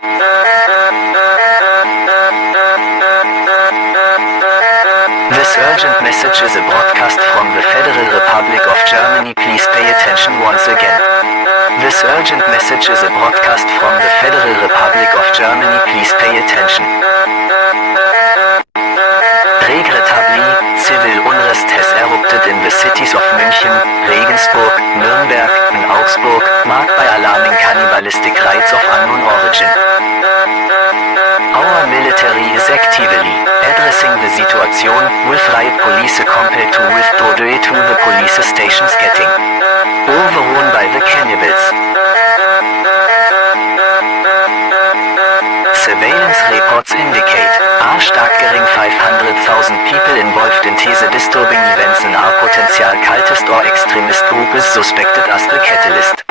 This urgent message is a broadcast from the Federal Republic of Germany. Please pay attention once again. This urgent message is a broadcast from the Federal Republic of Germany. Please pay attention. Regrettably, civil unrest has erupted in the cities of München, Regensburg, Nürnberg, and Augsburg, marked by alarming cannibalistic raids of unknown origin. Our military is actively addressing the situation, with riot police compelled to withdraw due to the police stations getting overrun by the cannibals. Surveillance reports indicate staggering 500,000 people involved in these disturbing events and are potential cultist or extremist groups suspected as the catalyst.